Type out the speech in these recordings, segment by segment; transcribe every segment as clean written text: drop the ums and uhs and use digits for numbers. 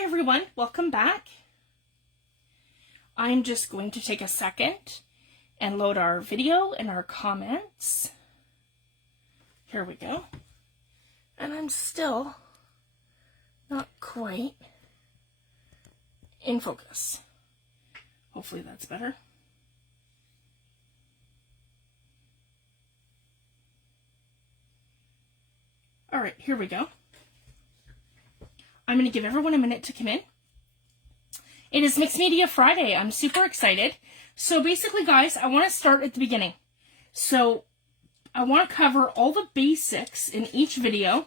Hi everyone, welcome back. I'm just going to take a second and load our video and our comments. Here we go. And I'm still not quite in focus. Hopefully that's better. All right, here we go. I'm going to give everyone a minute to come in. It is Mixed Media Friday. I'm super excited. So basically, guys, I want to start at the beginning. So I want to cover all the basics in each video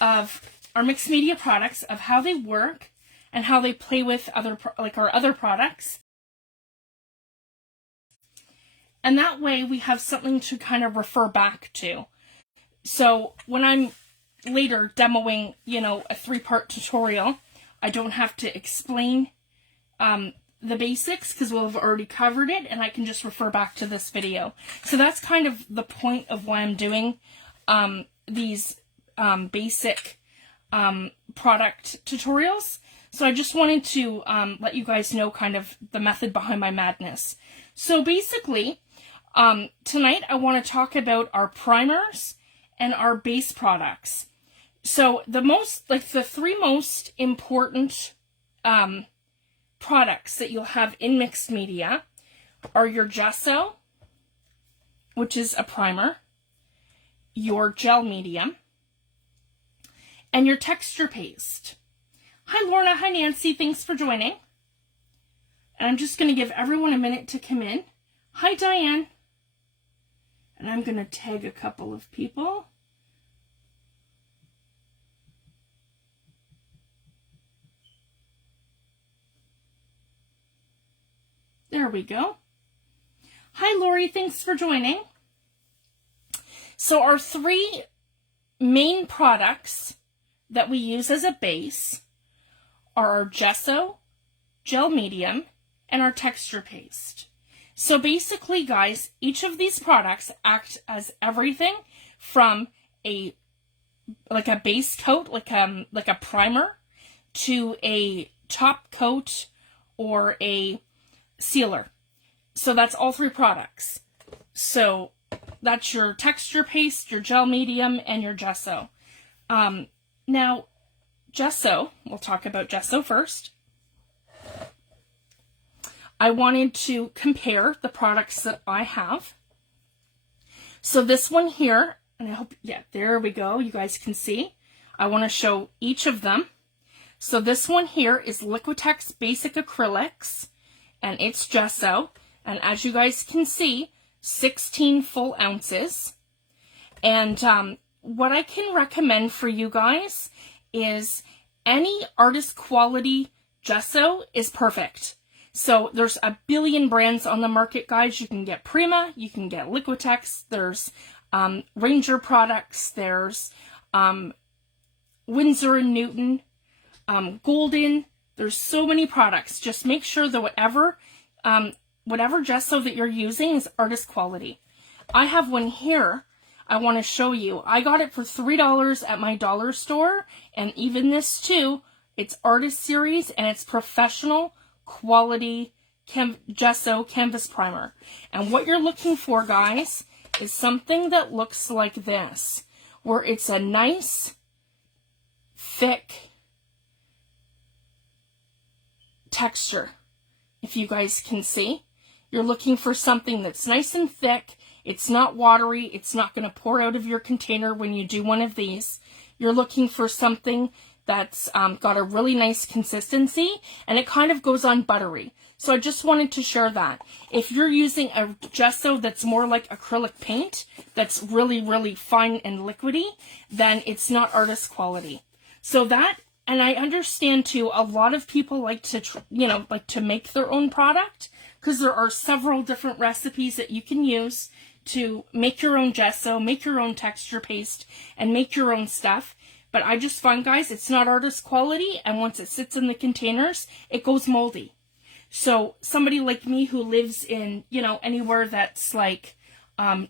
of our mixed media products, of how they work and how they play with our other products. And that way we have something to kind of refer back to. So when I'm later demoing, a 3-part tutorial, I don't have to explain the basics because we'll have already covered it and I can just refer back to this video. So that's kind of the point of why I'm doing these basic product tutorials. So I just wanted to let you guys know kind of the method behind my madness. So basically, tonight I want to talk about our primers and our base products. So the three most important products that you'll have in mixed media are your gesso, which is a primer, your gel medium, and your texture paste. Hi Lorna, hi Nancy, thanks for joining. And I'm just going to give everyone a minute to come in. Hi Diane. And I'm going to tag a couple of people. There we go. Hi Lori, thanks for joining. So our three main products that we use as a base are our gesso, gel medium, and our texture paste. So basically, guys, each of these products act as everything from a base coat, like a primer, to a top coat or a sealer. So that's all three products. So that's your texture paste, your gel medium, and your gesso. Now, gesso, we'll talk about gesso first. I wanted to compare the products that I have. So this one here, and I hope, yeah, there we go. You guys can see. I want to show each of them. So this one here is Liquitex Basic Acrylics, and it's gesso. And as you guys can see, 16 full ounces. And what I can recommend for you guys is any artist quality gesso is perfect. So there's a billion brands on the market, guys. You can get Prima, you can get Liquitex, there's Ranger products, there's Winsor & Newton, Golden. There's so many products. Just make sure that whatever gesso that you're using is artist quality. I have one here I want to show you. I got it for $3 at my dollar store, and even this too, it's Artist Series and it's professional quality gesso canvas primer. And what you're looking for, guys, is something that looks like this, where it's a nice, thick texture. If you guys can see, you're looking for something that's nice and thick. It's not watery. It's not going to pour out of your container when you do one of these. You're looking for something that's got a really nice consistency, and it kind of goes on buttery. So I just wanted to share that. If you're using a gesso that's more like acrylic paint, that's really, really fine and liquidy, then it's not artist quality. So that, and I understand too, a lot of people like to make their own product, because there are several different recipes that you can use to make your own gesso, make your own texture paste, and make your own stuff. But I just find, guys, it's not artist quality, and once it sits in the containers, it goes moldy. So somebody like me who lives in, anywhere that's like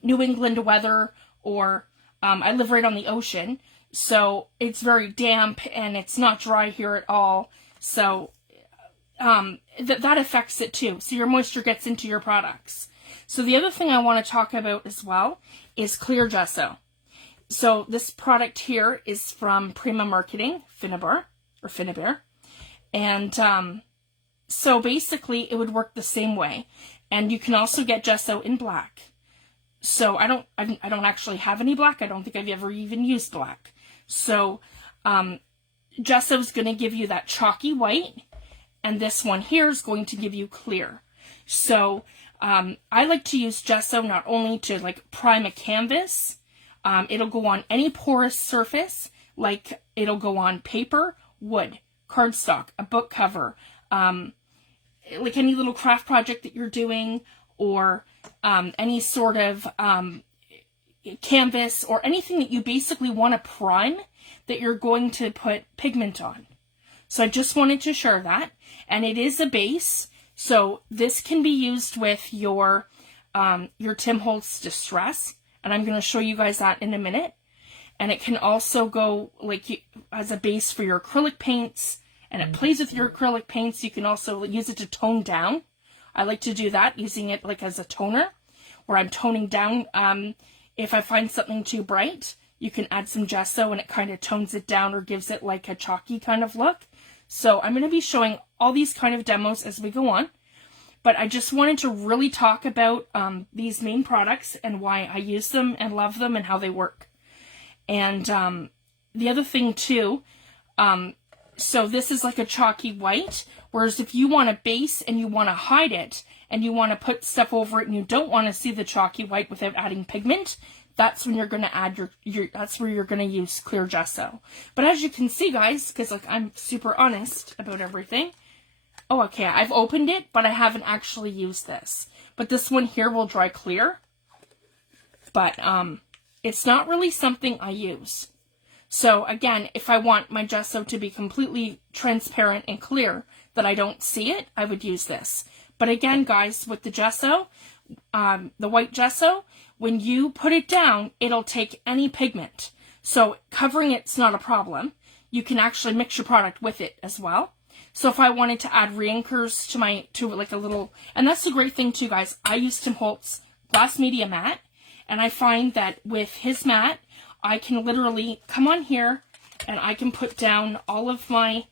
New England weather, or I live right on the ocean, So it's very damp and it's not dry here at all. So that affects it too. So your moisture gets into your products. So the other thing I want to talk about as well is clear gesso. So this product here is from Prima Marketing, Finnibar, or Finnibar. And so basically it would work the same way. And you can also get gesso in black. So I don't actually have any black. I don't think I've ever even used black. So gesso is going to give you that chalky white, and this one here is going to give you clear. So I like to use gesso not only to like prime a canvas. It'll go on any porous surface, like it'll go on paper, wood, cardstock, a book cover, like any little craft project that you're doing, or any sort of canvas, or anything that you basically want to prime that you're going to put pigment on. So I just wanted to share that. And it is a base, so this can be used with your Tim Holtz Distress, and I'm going to show you guys that in a minute. And it can also go like as a base for your acrylic paints, and it plays with your acrylic paints. You can also use it to tone down. I like to do that, using it like as a toner, where I'm toning down. If I find something too bright, you can add some gesso and it kind of tones it down or gives it like a chalky kind of look. So I'm going to be showing all these kind of demos as we go on. But I just wanted to really talk about these main products and why I use them and love them and how they work. And the other thing too, so this is like a chalky white, whereas if you want a base and you want to hide it and you want to put stuff over it and you don't want to see the chalky white without adding pigment, that's when you're going to add that's where you're going to use clear gesso. But as you can see, guys, because like I'm super honest about everything. Oh, okay, I've opened it, but I haven't actually used this. But this one here will dry clear. But it's not really something I use. So again, if I want my gesso to be completely transparent and clear, that I don't see it, I would use this. But again, guys, with the gesso, the white gesso, when you put it down, it'll take any pigment. So covering it's not a problem. You can actually mix your product with it as well. So if I wanted to add reinkers to like a little, and that's the great thing too, guys. I use Tim Holtz Glass Media Matte, and I find that with his matte, I can literally come on here and I can put down all of my,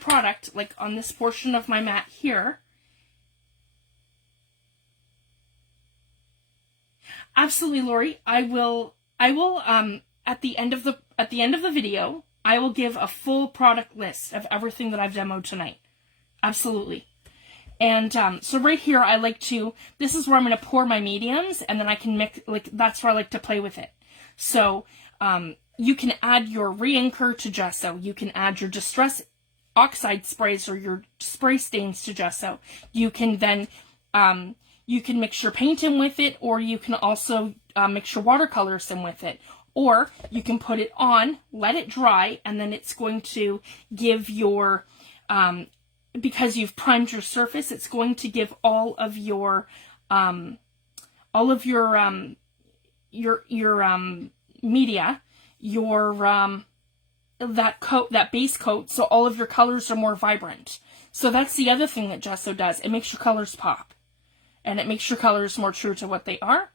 product like on this portion of my mat here. Absolutely, Lori. I will at the end of the video, I will give a full product list of everything that I've demoed tonight. Absolutely. And so right here, I like to, this is where I'm going to pour my mediums, and then I can mix, like, that's where I like to play with it. So you can add your reinker to gesso. You can add your Distress Oxide sprays or your spray stains to gesso. You can then, you can mix your paint in with it, or you can also mix your watercolors in with it. Or you can put it on, let it dry, and then it's going to give your, because you've primed your surface, it's going to give all of your media, that base coat, so all of your colors are more vibrant. So that's the other thing that gesso does. It makes your colors pop, and it makes your colors more true to what they are.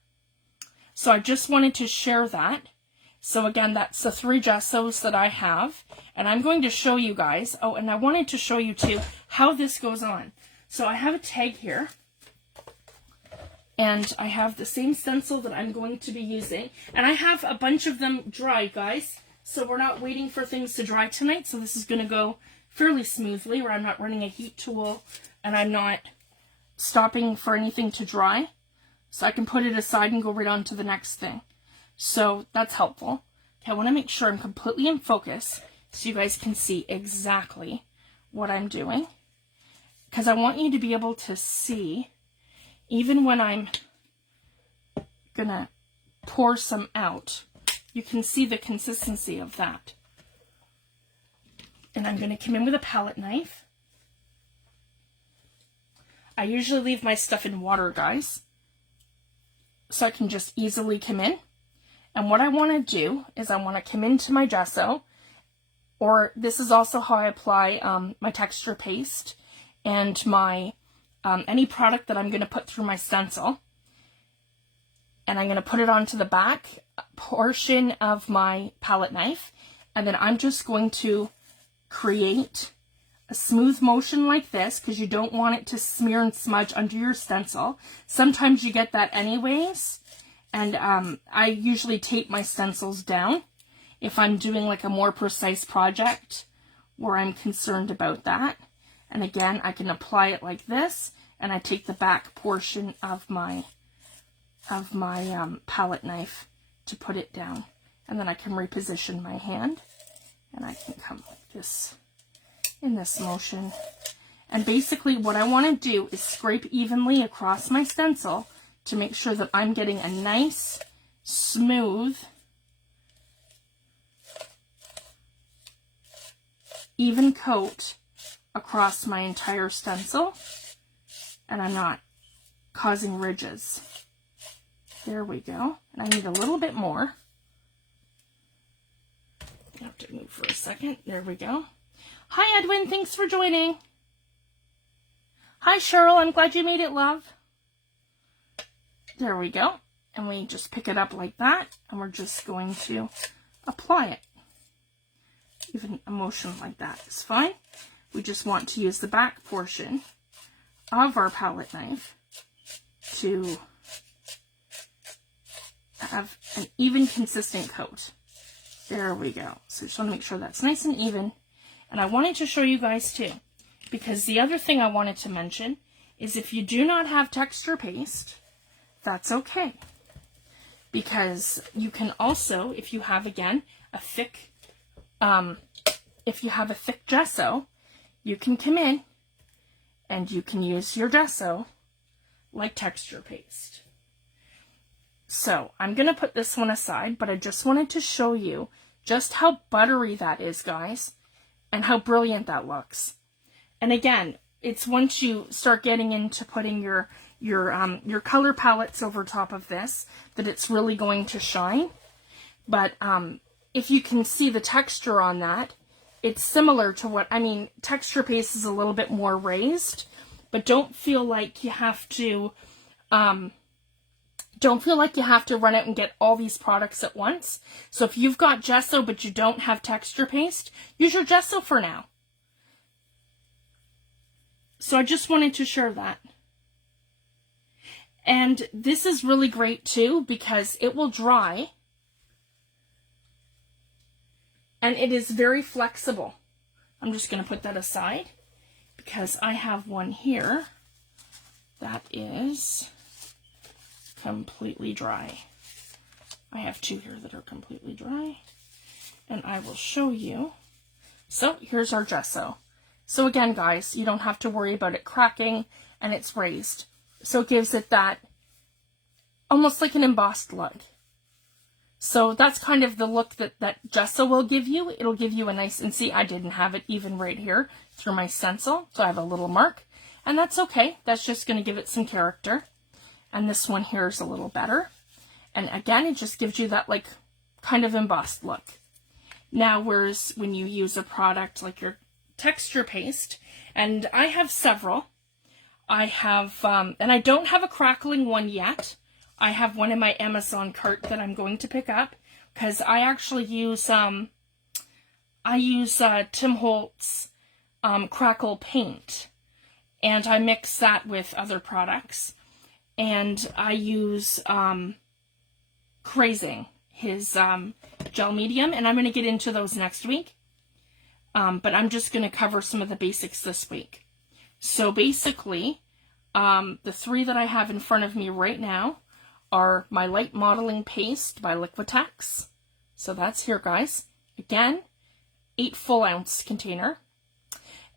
So I just wanted to share that. So again, that's the 3 gessos that I have, and I'm going to show you guys. Oh, and I wanted to show you too how this goes on. So I have a tag here, and I have the same stencil that I'm going to be using, and I have a bunch of them dry, guys. So we're not waiting for things to dry tonight. So this is going to go fairly smoothly, where I'm not running a heat tool and I'm not stopping for anything to dry. So I can put it aside and go right on to the next thing. So that's helpful. Okay, I want to make sure I'm completely in focus so you guys can see exactly what I'm doing, because I want you to be able to see, even when I'm gonna pour some out, you can see the consistency of that. And I'm gonna come in with a palette knife. I usually leave my stuff in water, guys, so I can just easily come in And what I want to do is I want to come into my gesso, or this is also how I apply my texture paste and my any product that I'm going to put through my stencil. And I'm going to put it onto the back portion of my palette knife. And then I'm just going to create a smooth motion like this, because you don't want it to smear and smudge under your stencil. Sometimes you get that anyways. And I usually tape my stencils down if I'm doing like a more precise project where I'm concerned about that. And again, I can apply it like this, and I take the back portion of my palette knife to put it down. And then I can reposition my hand, and I can come like this in this motion. And basically what I want to do is scrape evenly across my stencil to make sure that I'm getting a nice, smooth, even coat across my entire stencil, and I'm not causing ridges. There we go. And I need a little bit more. I have to move for a second. There we go. Hi, Edwin. Thanks for joining. Hi, Cheryl. I'm glad you made it, love. There we go. And we just pick it up like that, and we're just going to apply it. Even a motion like that is fine. We just want to use the back portion of our palette knife to have an even, consistent coat. There we go. So just want to make sure that's nice and even. And I wanted to show you guys too, because the other thing I wanted to mention is if you do not have texture paste, that's okay. Because you can also, if you have, again, a thick, if you have a thick gesso, you can come in and you can use your gesso like texture paste. So I'm going to put this one aside, but I just wanted to show you just how buttery that is, guys, and how brilliant that looks. And again, it's once you start getting into putting your color palettes over top of this that it's really going to shine. But if you can see the texture on that, it's similar to what, I mean, texture paste is a little bit more raised, but don't feel like you have to run out and get all these products at once. So if you've got gesso but you don't have texture paste, use your gesso for now. So I just wanted to share that. And this is really great too, because it will dry and it is very flexible. I'm just going to put that aside because I have one here that is completely dry. I have two here that are completely dry, and I will show you. So here's our gesso. So again, guys, you don't have to worry about it cracking, and it's raised. So it gives it that almost like an embossed look. So that's kind of the look that gesso will give you. It'll give you a nice, and see, I didn't have it even right here through my stencil, so I have a little mark, and that's okay. That's just going to give it some character. And this one here is a little better. And again, it just gives you that like kind of embossed look. Now, whereas when you use a product like your texture paste, and I have several. I have, and I don't have a Crackling one yet. I have one in my Amazon cart that I'm going to pick up because I actually use, Tim Holtz Crackle paint, and I mix that with other products. And I use Crackling, his gel medium, and I'm going to get into those next week. But I'm just going to cover some of the basics this week. So basically, the three that I have in front of me right now are my Light Modeling Paste by Liquitex. So that's here, guys. Again, 8 full ounce container.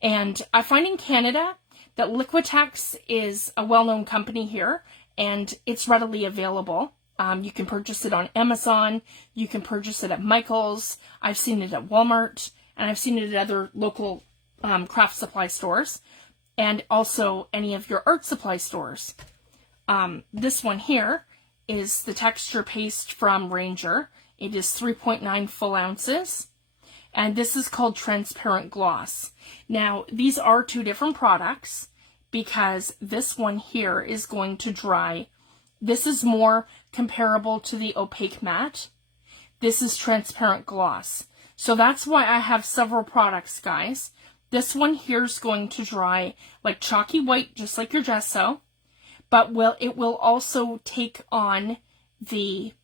And I find in Canada that Liquitex is a well-known company here, and it's readily available. You can purchase it on Amazon. You can purchase it at Michael's. I've seen it at Walmart, and I've seen it at other local craft supply stores, and also any of your art supply stores. This one here is the texture paste from Ranger. It is 3.9 full ounces. And this is called Transparent Gloss. Now, these are two different products because this one here is going to dry. This is more comparable to the Opaque Matte. This is Transparent Gloss. So that's why I have several products, guys. This one here is going to dry like chalky white, just like your gesso, but it will also take on the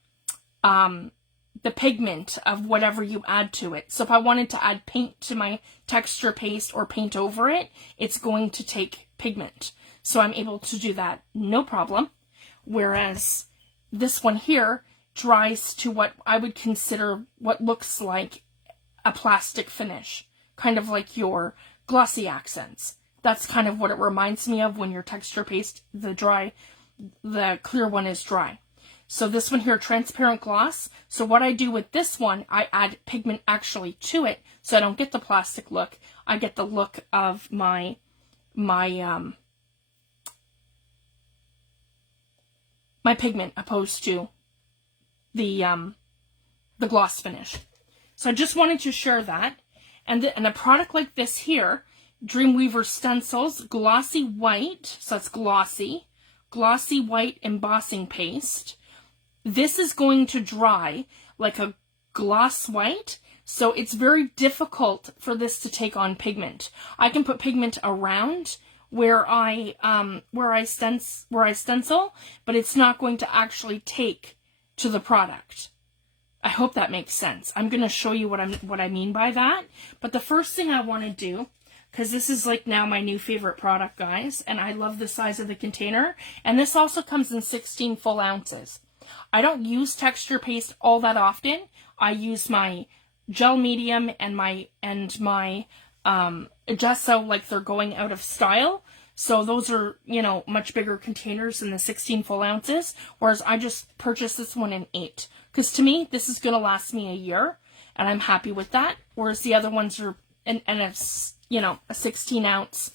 pigment of whatever you add to it. So if I wanted to add paint to my texture paste or paint over it, it's going to take pigment. So I'm able to do that no problem. Whereas this one here dries to what I would consider what looks like a plastic finish, kind of like your glossy accents. That's kind of what it reminds me of when your texture paste, the clear one is dry. So this one here, Transparent Gloss. So what I do with this one, I add pigment actually to it, so I don't get the plastic look. I get the look of my pigment opposed to the gloss finish. So I just wanted to share that. And a product like this here, Dreamweaver Stencils, Glossy White, so it's Glossy White Embossing Paste. This is going to dry like a gloss white, so it's very difficult for this to take on pigment. I can put pigment around where I stencil, but it's not going to actually take to the product. I hope that makes sense. I'm going to show you what I mean by that. But the first thing I want to do, because this is like now my new favorite product, guys, and I love the size of the container, and this also comes in 16 full ounces. I don't use texture paste all that often. I use my gel medium and my gesso like they're going out of style. So those are, you know, much bigger containers than the 16 full ounces. Whereas I just purchased this one in 8. Because to me, this is going to last me a year. And I'm happy with that. Whereas the other ones are, a 16 ounce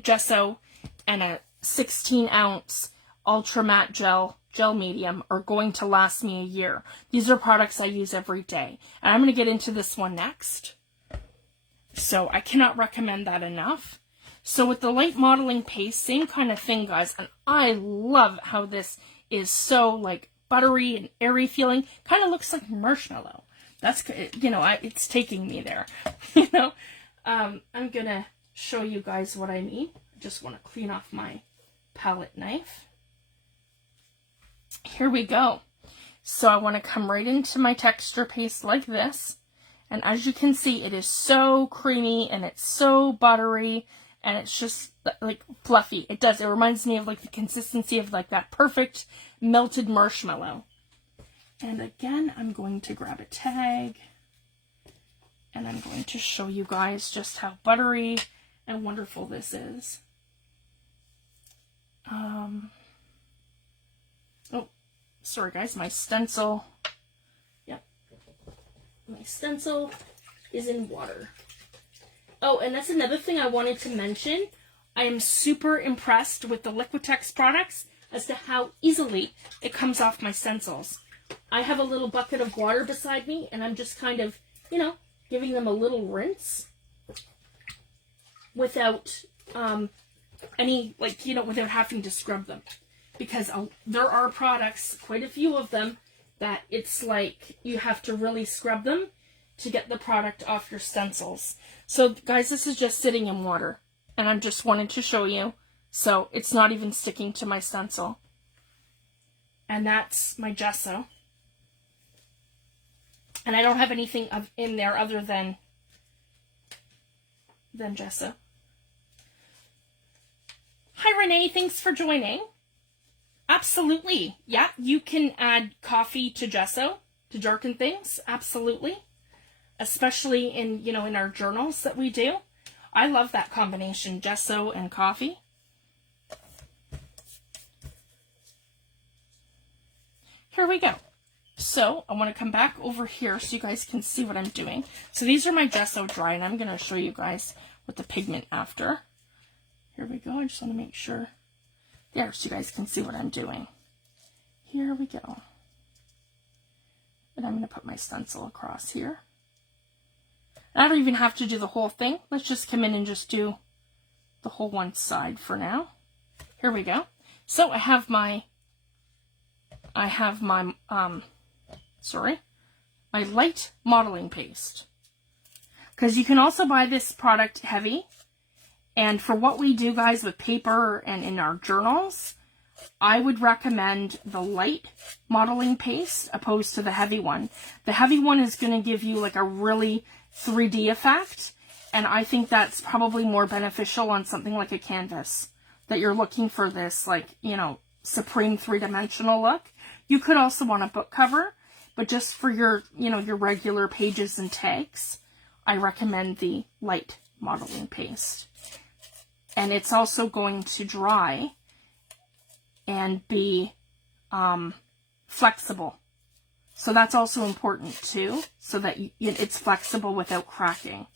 gesso and a 16 ounce ultra matte gel medium are going to last me a year. These are products I use every day. And I'm going to get into this one next. So I cannot recommend that enough. So with the light modeling paste, same kind of thing, guys. And I love how this is so like buttery and airy feeling. Kind of looks like marshmallow. That's, you know, it's taking me there. You know, I'm going to show you guys what I mean. I just want to clean off my palette knife. Here we go. So I want to come right into my texture paste like this. And as you can see, it is so creamy and it's so buttery. And it's just like fluffy. It reminds me of like the consistency of like that perfect melted marshmallow. And again, I'm going to grab a tag. And I'm going to show you guys just how buttery and wonderful this is. Oh, sorry guys, my stencil. Yep. My stencil is in water. Oh, and that's another thing I wanted to mention. I am super impressed with the Liquitex products as to how easily it comes off my stencils. I have a little bucket of water beside me, and I'm just kind of, you know, giving them a little rinse without any, like, you know, without having to scrub them. Because there are products, quite a few of them, that it's like you have to really scrub them to get the product off your stencils. So guys, this is just sitting in water, and I'm just wanting to show you. So it's not even sticking to my stencil. And that's my gesso. And I don't have anything in there other than gesso. Hi Renee, thanks for joining. Absolutely. Yeah, you can add coffee to gesso to darken things. Absolutely. Especially in, you know, in our journals that we do. I love that combination, gesso and coffee. Here we go. So I want to come back over here so you guys can see what I'm doing. So these are my gesso dry, and I'm going to show you guys with the pigment after. Here we go. I just want to make sure. There, so you guys can see what I'm doing. here we go. And I'm going to put my stencil across here. I don't even have to do the whole thing. Let's just come in and just do the whole one side for now. Here we go. So I have my my light modeling paste. Because you can also buy this product heavy. And for what we do, guys, with paper and in our journals, I would recommend the light modeling paste opposed to the heavy one. The heavy one is going to give you like a really 3D effect. And I think that's probably more beneficial on something like a canvas that you're looking for this, like, you know, supreme three-dimensional look. You could also want a book cover, but just for your, you know, your regular pages and tags, I recommend the light modeling paste. And it's also going to dry and be flexible. So that's also important too, so that it's flexible without cracking.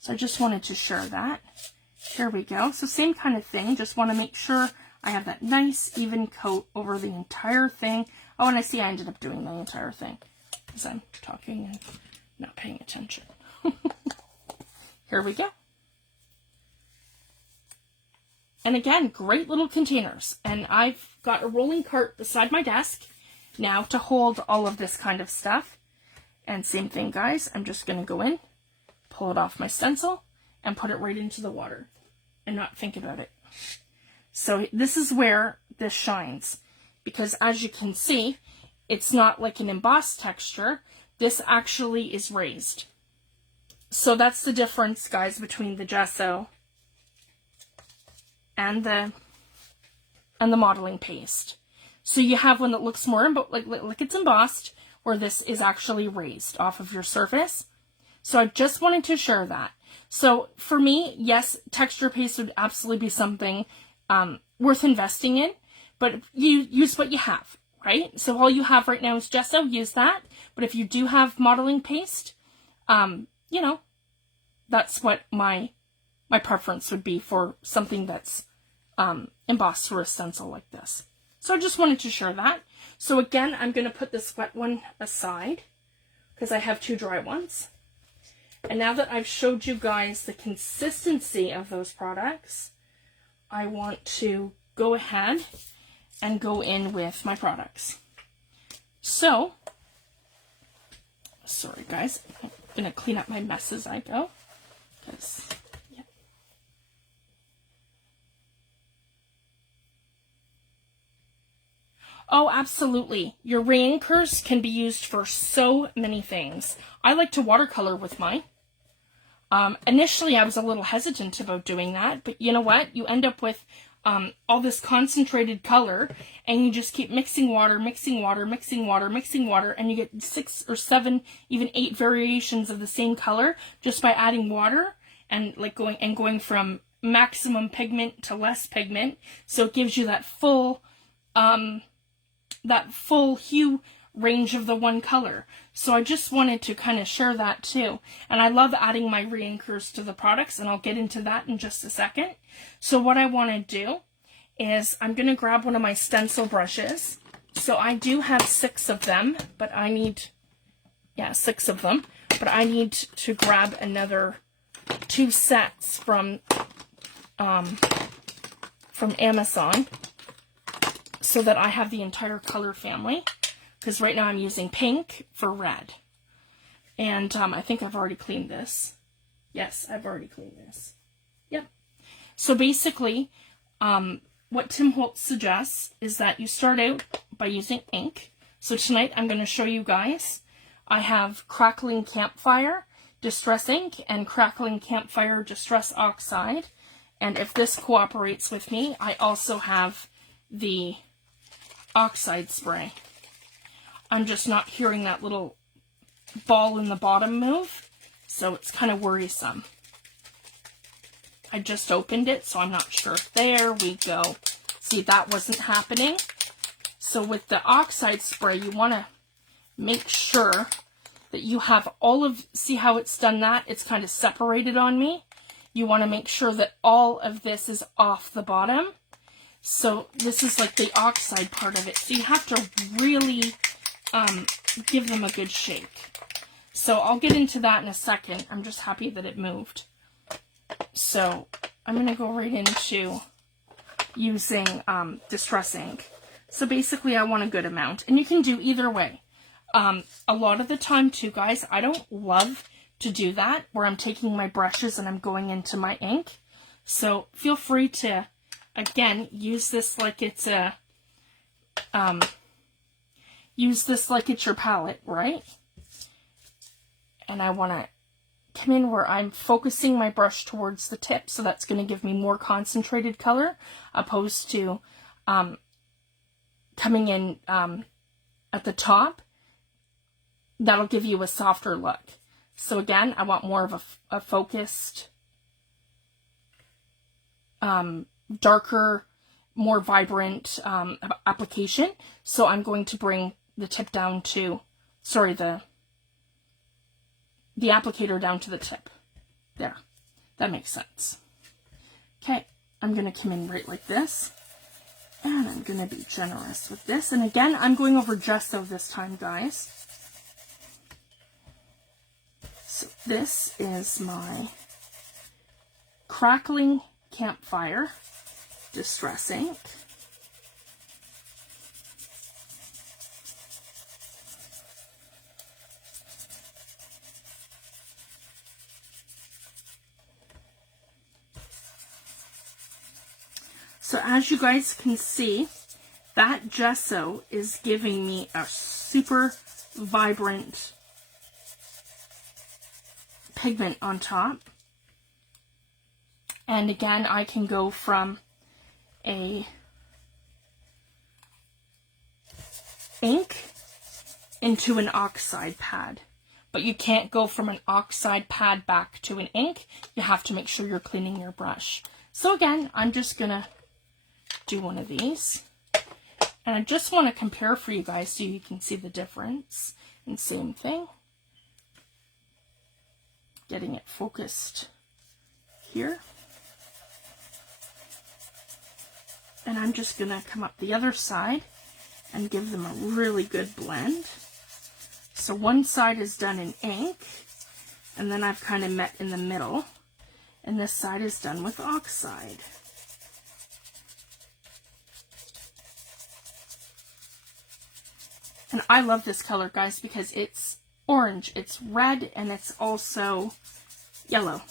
So I just wanted to share that. Here we go. So same kind of thing. Just want to make sure I have that nice even coat over the entire thing. Oh, and I see I ended up doing the entire thing because I'm talking and not paying attention. Here we go. And again, great little containers. And I've got a rolling cart beside my desk now to hold all of this kind of stuff. And same thing, guys. I'm just going to go in, pull it off my stencil, and put it right into the water and not think about it. So this is where this shines. Because as you can see, it's not like an embossed texture. This actually is raised. So that's the difference, guys, between the gesso and the modeling paste. So you have one that looks more like it's embossed, where this is actually raised off of your surface. So I just wanted to share that. So for me, yes, texture paste would absolutely be something worth investing in, but you use what you have, right? So all you have right now is gesso, use that. But if you do have modeling paste, you know, that's what my preference would be for something that's embossed through a stencil like this. So I just wanted to share that. So again, I'm going to put this wet one aside because I have two dry ones. And now that I've showed you guys the consistency of those products, I want to go ahead and go in with my products. So, sorry guys, I'm going to clean up my mess as I go. Because, yeah. Oh, absolutely. Your re-inkers can be used for so many things. I like to watercolor with mine. Initially, I was a little hesitant about doing that, but you know what? You end up with all this concentrated color, and you just keep mixing water, mixing water, mixing water, mixing water, and you get 6 or 7, even 8 variations of the same color just by adding water and like going from maximum pigment to less pigment. So it gives you that full hue range of the one color. So I just wanted to kind of share that too. And I love adding my re-inkers to the products, and I'll get into that in just a second. So what I want to do is I'm going to grab one of my stencil brushes. So I do have 6 of them, but I need, 6 of them, but I need to grab another 2 sets from Amazon so that I have the entire color family. Because right now I'm using pink for red. And I think I've already cleaned this. Yes, I've already cleaned this. Yep. So basically, what Tim Holtz suggests is that you start out by using ink. So tonight I'm going to show you guys. I have Crackling Campfire Distress Ink and Crackling Campfire Distress Oxide. And if this cooperates with me, I also have the Oxide spray. I'm just not hearing that little ball in the bottom move, so it's kind of worrisome. I just opened it, so I'm not sure. There we go. See, that wasn't happening. So with the Oxide spray, you want to make sure that you have all of, see how it's done that? It's kind of separated on me. You want to make sure that all of this is off the bottom. So this is like the oxide part of it. So you have to really give them a good shake. So I'll get into that in a second. I'm just happy that it moved. So I'm going to go right into using distress ink. So basically I want a good amount. And you can do either way. A lot of the time too, guys, I don't love to do that where I'm taking my brushes and I'm going into my ink. So feel free to, again, use this like it's a, use this like it's your palette, right? And I want to come in where I'm focusing my brush towards the tip, so that's going to give me more concentrated color, opposed to coming in at the top. That'll give you a softer look. So again, I want more of a focused, darker, more vibrant application. So I'm going to bring the tip down to, sorry, the applicator down to the tip. There. That makes sense. Okay, I'm going to come in right like this. And I'm going to be generous with this. And again, I'm going over gesso this time, guys. So this is my Crackling Campfire Distress Ink. So as you guys can see, that gesso is giving me a super vibrant pigment on top. And again, I can go from a ink into an oxide pad. But you can't go from an oxide pad back to an ink. You have to make sure you're cleaning your brush. So again, I'm just gonna do one of these. And I just want to compare for you guys so you can see the difference. And same thing. Getting it focused here. And I'm just going to come up the other side and give them a really good blend. So one side is done in ink, and then I've kind of met in the middle. And this side is done with oxide. And I love this color, guys, because it's orange, it's red, and it's also yellow.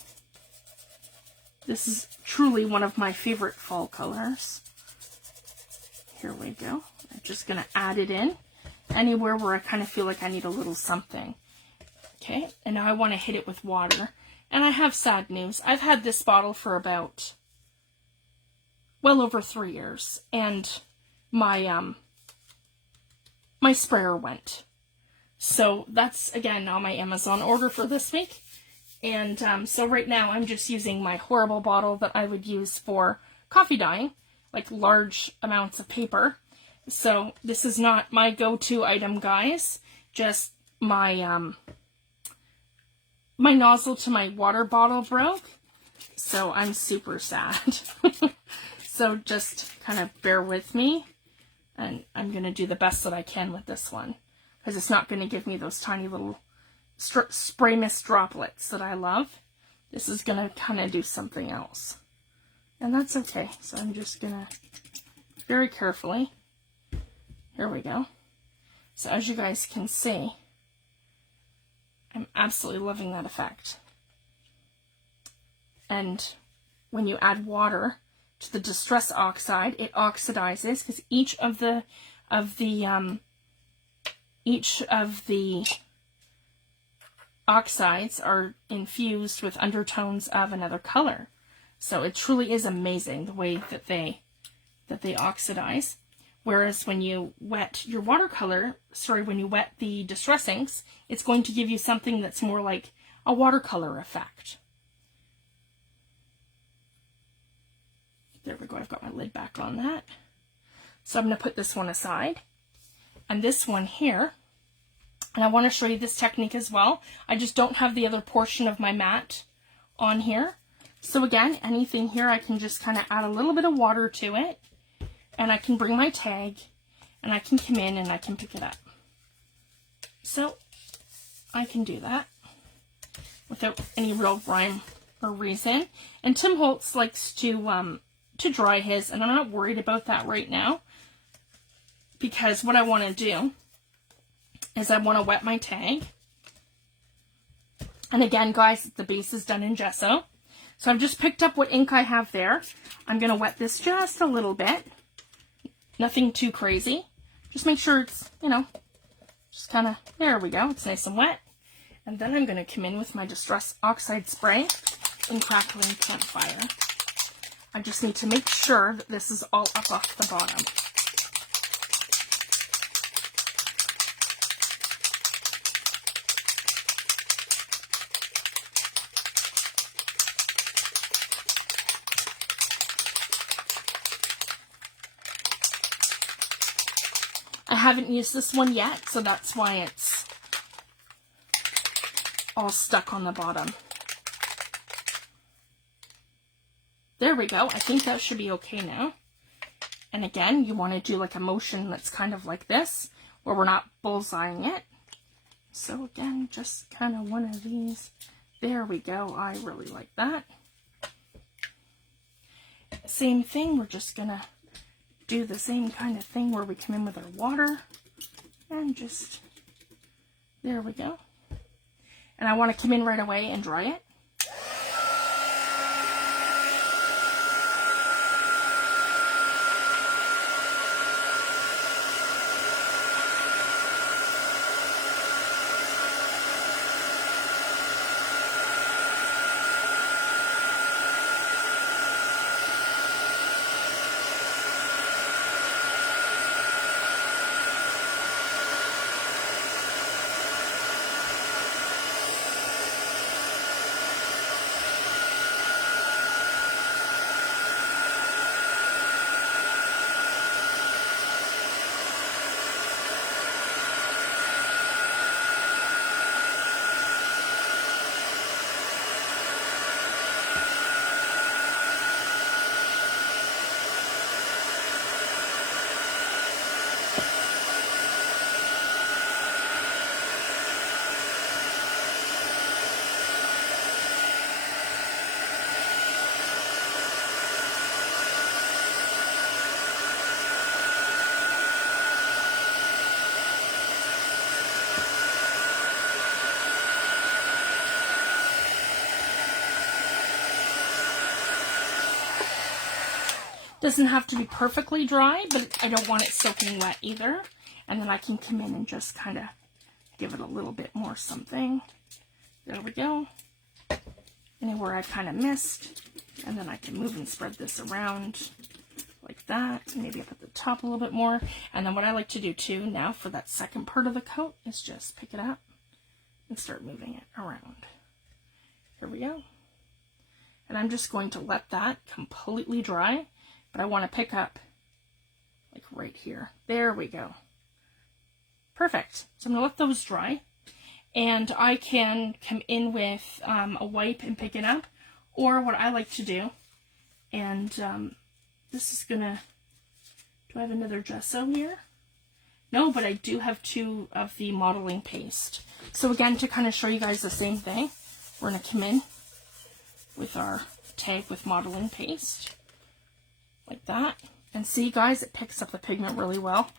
This is truly one of my favorite fall colors. Here we go. I'm just going to add it in anywhere where I kind of feel like I need a little something. Okay, and now I want to hit it with water. And I have sad news. I've had this bottle for about, well over 3 years. And my my sprayer went. So that's, again, on my Amazon order for this week. And so right now I'm just using my horrible bottle that I would use for coffee dyeing, like large amounts of paper. So this is not my go-to item, guys. Just my my nozzle to my water bottle broke. So I'm super sad. So just kind of bear with me. And I'm going to do the best that I can with this one, because it's not going to give me those tiny little spray mist droplets that I love. This is going to kind of do something else. And that's okay. So I'm just going to very carefully. Here we go. So as you guys can see, I'm absolutely loving that effect. And when you add water to the Distress Oxide, it oxidizes, because each of the oxides are infused with undertones of another color. So it truly is amazing the way that they oxidize. Whereas when you wet your watercolor, when you wet the Distress inks, it's going to give you something that's more like a watercolor effect. There we go, I've got my lid back on that. So I'm going to put this one aside. And this one here, and I want to show you this technique as well. I just don't have the other portion of my mat on here. So again, anything here, I can just kind of add a little bit of water to it. and I can bring my tag, and I can come in and I can pick it up. So I can do that without any real rhyme or reason. And Tim Holtz likes to dry his, and I'm not worried about that right now, because what I want to do is I want to wet my tag. And again, guys, the base is done in gesso. So I've just picked up what ink I have there. I'm going to wet this just a little bit. Nothing too crazy. Just make sure it's, you know, just kind of, there we go. It's nice and wet. And then I'm going to come in with my Distress Oxide spray in Crackling Campfire. I just need to make sure that this is all up off the bottom. I haven't used this one yet, so that's why it's all stuck on the bottom. There we go. I think that should be okay now. And again, you want to do like a motion that's kind of like this, where we're not bullseyeing it. So again, just kind of one of these. There we go. I really like that. Same thing, we're just going to do the same kind of thing where we come in with our water and just, there we go. And I want to come in right away and dry it. Doesn't have to be perfectly dry, but I don't want it soaking wet either. And then I can come in and just kind of give it a little bit more something. There we go. Anywhere I kind of missed. And then I can move and spread this around like that. Maybe up at the top a little bit more. And then what I like to do too now for that second part of the coat is just pick it up and start moving it around. Here we go. And I'm just going to let that completely dry. But I want to pick up like right here. There we go. Perfect. So I'm going to let those dry. And I can come in with a wipe and pick it up. Or what I like to do, and this is going to, do I have another gesso here? No, but I do have 2 of the modeling paste. So again, to kind of show you guys the same thing, we're going to come in with our tag with modeling paste. Like that. And see, guys, it picks up the pigment really well.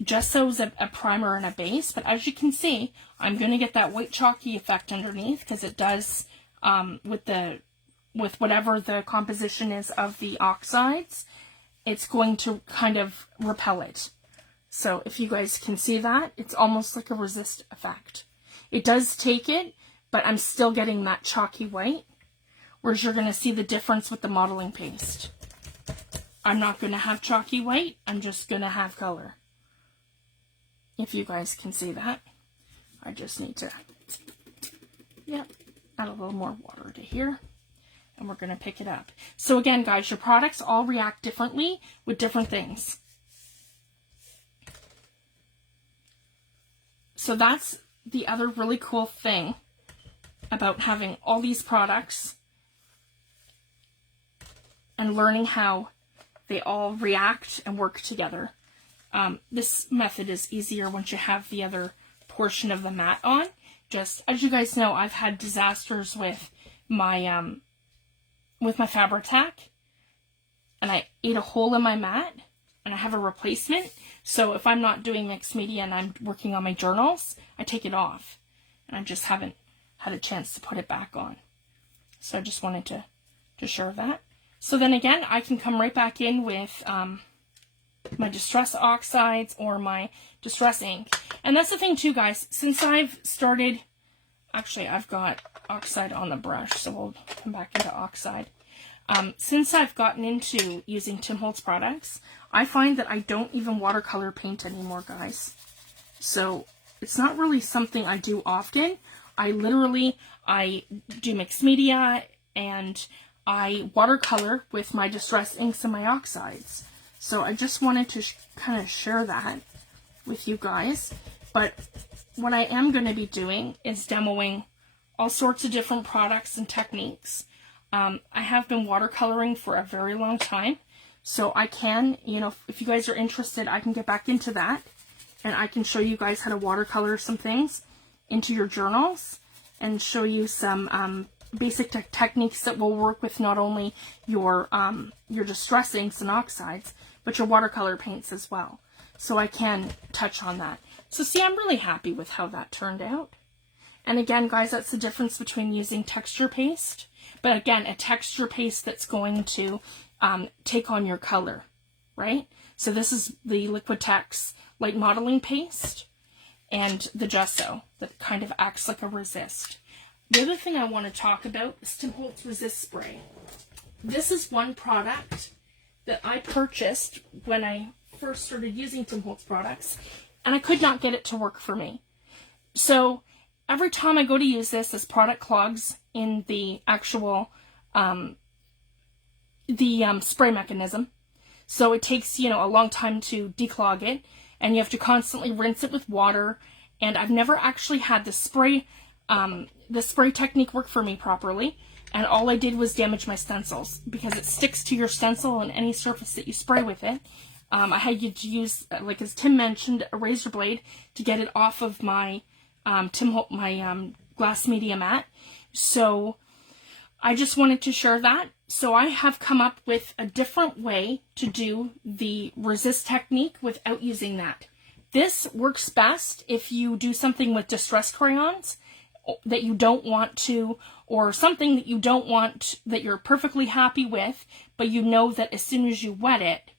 Gesso's a primer and a base, but as you can see, I'm going to get that white chalky effect underneath because it does with whatever the composition is of the oxides, it's going to kind of repel it. So if you guys can see that, it's almost like a resist effect. It does take it, but I'm still getting that chalky white. Whereas you're going to see the difference with the modeling paste. I'm not going to have chalky white. I'm just going to have color. If you guys can see that. I just need to, add a little more water to here. And we're going to pick it up. So again, guys, your products all react differently with different things. So that's the other really cool thing about having all these products and learning how they all react and work together. This method is easier once you have the other portion of the mat on. Just, as you guys know, I've had disasters with my Fabri-Tac, and I ate a hole in my mat, and I have a replacement. So if I'm not doing mixed media and I'm working on my journals, I take it off, and I just haven't had a chance to put it back on. So I just wanted to share that. So then again, I can come right back in with my Distress Oxides or my Distress ink. And that's the thing too, guys. Since I've started, actually I've got Oxide on the brush, so we'll come back into Oxide. Since I've gotten into using Tim Holtz products, I find that I don't even watercolor paint anymore, guys. So it's not really something I do often. I do mixed media and I watercolor with my Distress inks and my Oxides. So I just wanted to kind of share that with you guys. But what I am going to be doing is demoing all sorts of different products and techniques. I have been watercoloring for a very long time. So I can, you know, if you guys are interested, I can get back into that. And I can show you guys how to watercolor some things into your journals and show you some basic techniques that will work with not only your Distress inks and Oxides, but your watercolor paints as well. So I can touch on that. So see, I'm really happy with how that turned out. And again, guys, that's the difference between using texture paste, but again, a texture paste that's going to take on your color, right? So this is the Liquitex Light Modeling paste and the Gesso that kind of acts like a resist. The other thing I want to talk about is Tim Holtz Resist Spray. This is one product that I purchased when I first started using Tim Holtz products, and I could not get it to work for me. So every time I go to use this product clogs in the actual spray mechanism. So it takes, you know, a long time to declog it, and you have to constantly rinse it with water. And I've never actually had the spray technique work for me properly. And all I did was damage my stencils because it sticks to your stencil and any surface that you spray with it. I had to use, like as Tim mentioned, a razor blade to get it off of my glass media mat. So I just wanted to share that. So I have come up with a different way to do the resist technique without using that. This works best if you do something with distress crayons that you don't want to, or something that you don't want, that you're perfectly happy with, but you know that as soon as you wet it,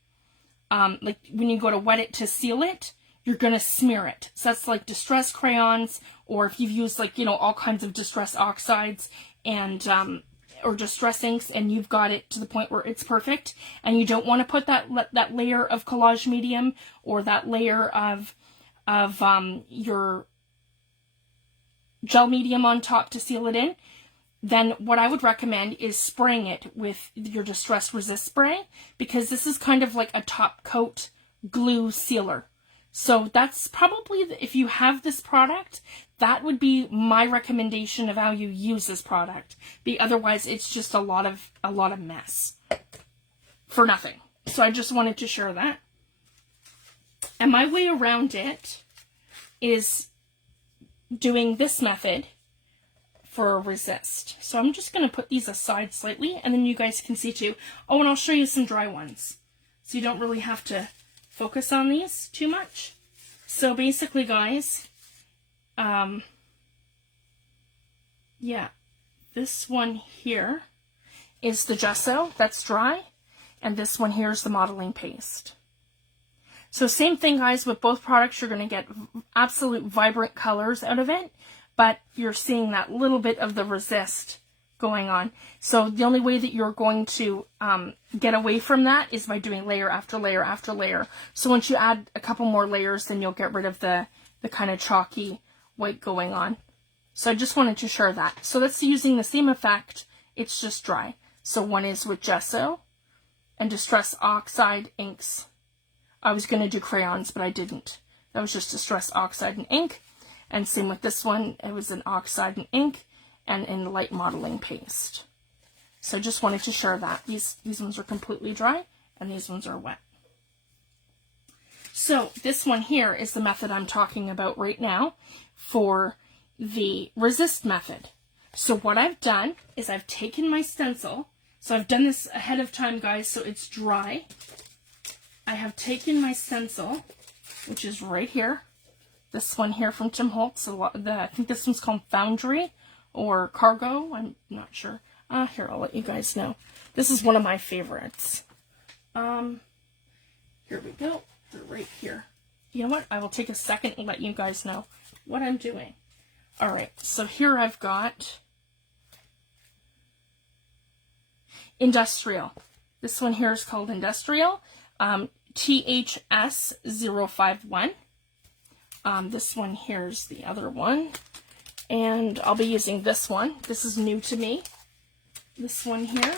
like when you go to wet it to seal it, you're going to smear it. So that's like distress crayons, or if you've used like, you know, all kinds of distress oxides and, or distress inks, and you've got it to the point where it's perfect, and you don't want to put that layer of collage medium or that layer of your gel medium on top to seal it in, then what I would recommend is spraying it with your Distress Resist spray, because this is kind of like a top coat glue sealer. So that's probably, if you have this product, that would be my recommendation of how you use this product. Otherwise, it's just a lot of mess for nothing. So I just wanted to share that. And my way around it is doing this method for a resist. So I'm just going to put these aside slightly, and then you guys can see too. Oh, and I'll show you some dry ones, so you don't really have to focus on these too much. So basically, guys, yeah, this one here is the gesso that's dry, and this one here is the modeling paste. So same thing, guys, with both products. You're going to get absolute vibrant colors out of it, but you're seeing that little bit of the resist going on. So the only way that you're going to get away from that is by doing layer after layer after layer. So once you add a couple more layers, then you'll get rid of the kind of chalky white going on. So I just wanted to share that. So that's using the same effect, it's just dry. So one is with gesso and Distress Oxide inks. I was going to do crayons, but I didn't. That was just Distress Oxide and ink. And same with this one, it was an Oxide and ink and in light modeling paste. So I just wanted to share that. These ones are completely dry and these ones are wet. So this one here is the method I'm talking about right now for the resist method. So what I've done is I've taken my stencil. So I've done this ahead of time, guys, so it's dry. I have taken my stencil, which is right here. This one here from Tim Holtz. I think this one's called Foundry or Cargo. I'm not sure. Here, I'll let you guys know. This is one of my favorites. Here we go. They're right here. You know what? I will take a second and let you guys know what I'm doing. All right, so here I've got Industrial. This one here is called Industrial, THS051. This one here's the other one, and I'll be using this one. This is new to me. This one here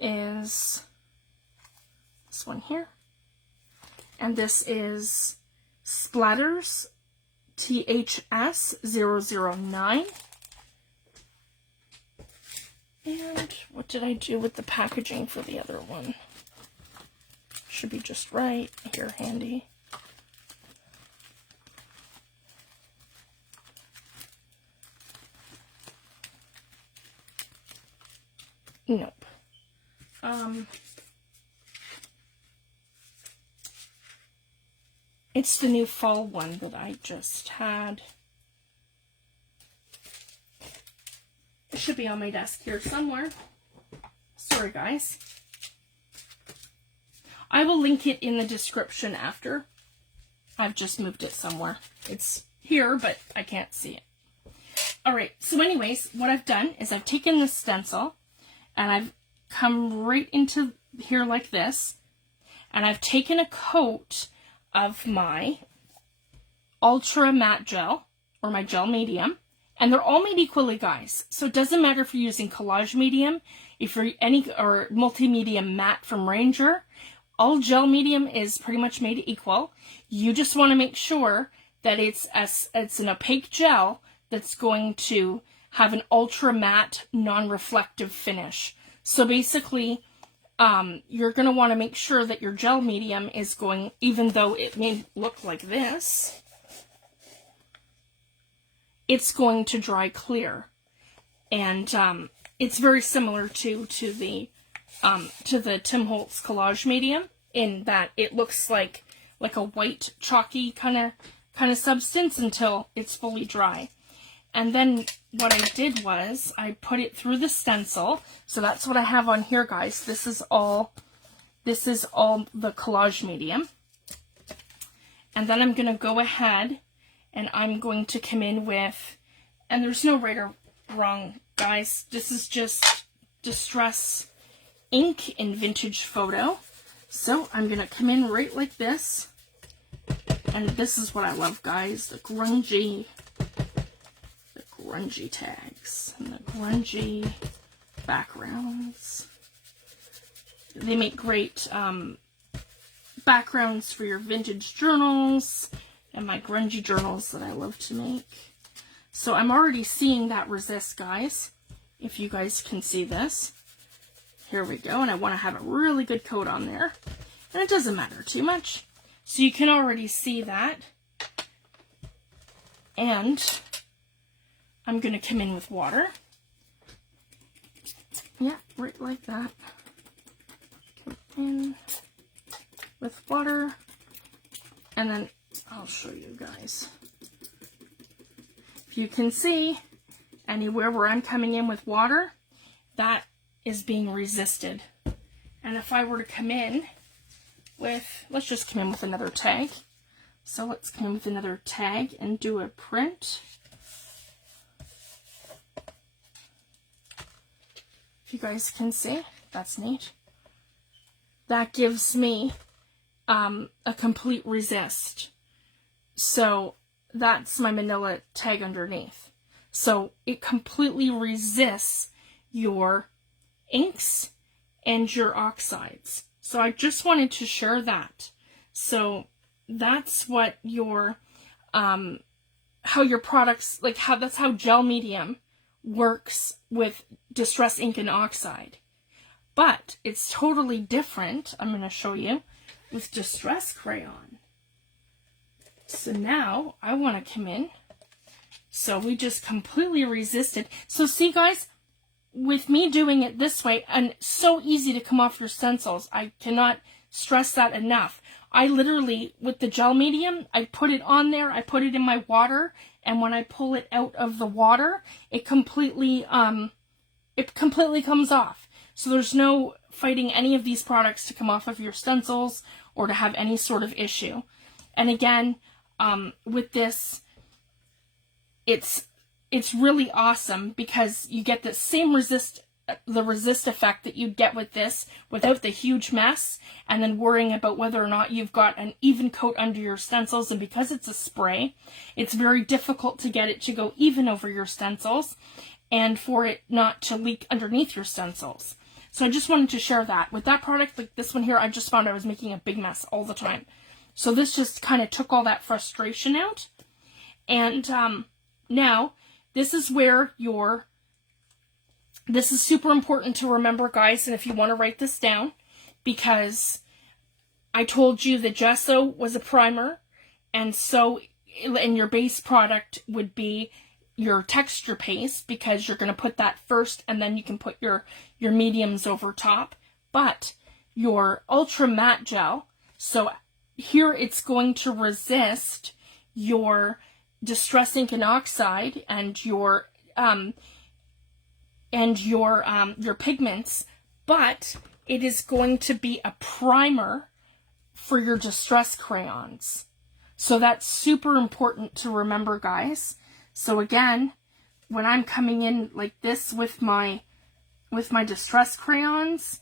is this one here, and this is Splatters THS009. And what did I do with the packaging for the other one? Should be just right here, handy. Nope. It's the new fall one that I just had. It should be on my desk here somewhere. Sorry, guys. I will link it in the description after. I've just moved it somewhere. It's here, but I can't see it. All right, so anyways, what I've done is I've taken this stencil and I've come right into here like this, and I've taken a coat of my Ultra Matte Gel, or my gel medium, and they're all made equally, guys. So it doesn't matter if you're using collage medium, if you're or multimedia matte from Ranger, all gel medium is pretty much made equal. You just want to make sure that it's an opaque gel that's going to have an ultra matte, non-reflective finish. So basically, you're going to want to make sure that your gel medium is going, even though it may look like this, it's going to dry clear. And it's very similar to the Tim Holtz collage medium, in that it looks like a white chalky kind of substance until it's fully dry. And then what I did was I put it through the stencil. So that's what I have on here, guys. This is all the collage medium. And then I'm going to go ahead and I'm going to come in with, and there's no right or wrong, guys. This is just Distress ink in Vintage Photo. So I'm going to come in right like this. And this is what I love, guys. The grungy tags and the grungy backgrounds. They make great backgrounds for your vintage journals and my grungy journals that I love to make. So I'm already seeing that resist, guys, if you guys can see this. Here we go, and I want to have a really good coat on there, and it doesn't matter too much. So you can already see that, and I'm going to come in with water. Yeah, right like that. Come in with water, and then I'll show you guys. If you can see, anywhere where I'm coming in with water, that is being resisted. And if I were to come in with, let's just come in with another tag. So let's come in with another tag and do a print. If you guys can see, that's neat. That gives me a complete resist. So that's my manila tag underneath. So it completely resists your inks and your oxides. So I just wanted to share that. So that's what your how your products, that's how gel medium works with Distress Ink and Oxide. But it's totally different, I'm going to show you, with Distress Crayon. So now I want to come in. So we just completely resisted. So see guys, with me doing it this way, and so easy to come off your stencils, I cannot stress that enough. I literally, with the gel medium, I put it on there, I put it in my water, and when I pull it out of the water, it completely comes off. So there's no fighting any of these products to come off of your stencils or to have any sort of issue. And again, with this, it's really awesome because you get the same resist effect that you'd get with this without the huge mess and then worrying about whether or not you've got an even coat under your stencils. And because it's a spray, it's very difficult to get it to go even over your stencils and for it not to leak underneath your stencils. So I just wanted to share that. With that product, like this one here, I just found I was making a big mess all the time. So this just kind of took all that frustration out. And now, this is where this is super important to remember, guys, and if you want to write this down, because I told you the gesso was a primer, and your base product would be your texture paste, because you're going to put that first, and then you can put your mediums over top. But your ultra matte gel, so here it's going to resist your Distress Ink and Oxide and your pigments, but it is going to be a primer for your distress crayons. So that's super important to remember, guys. So again, when I'm coming in like this with my distress crayons,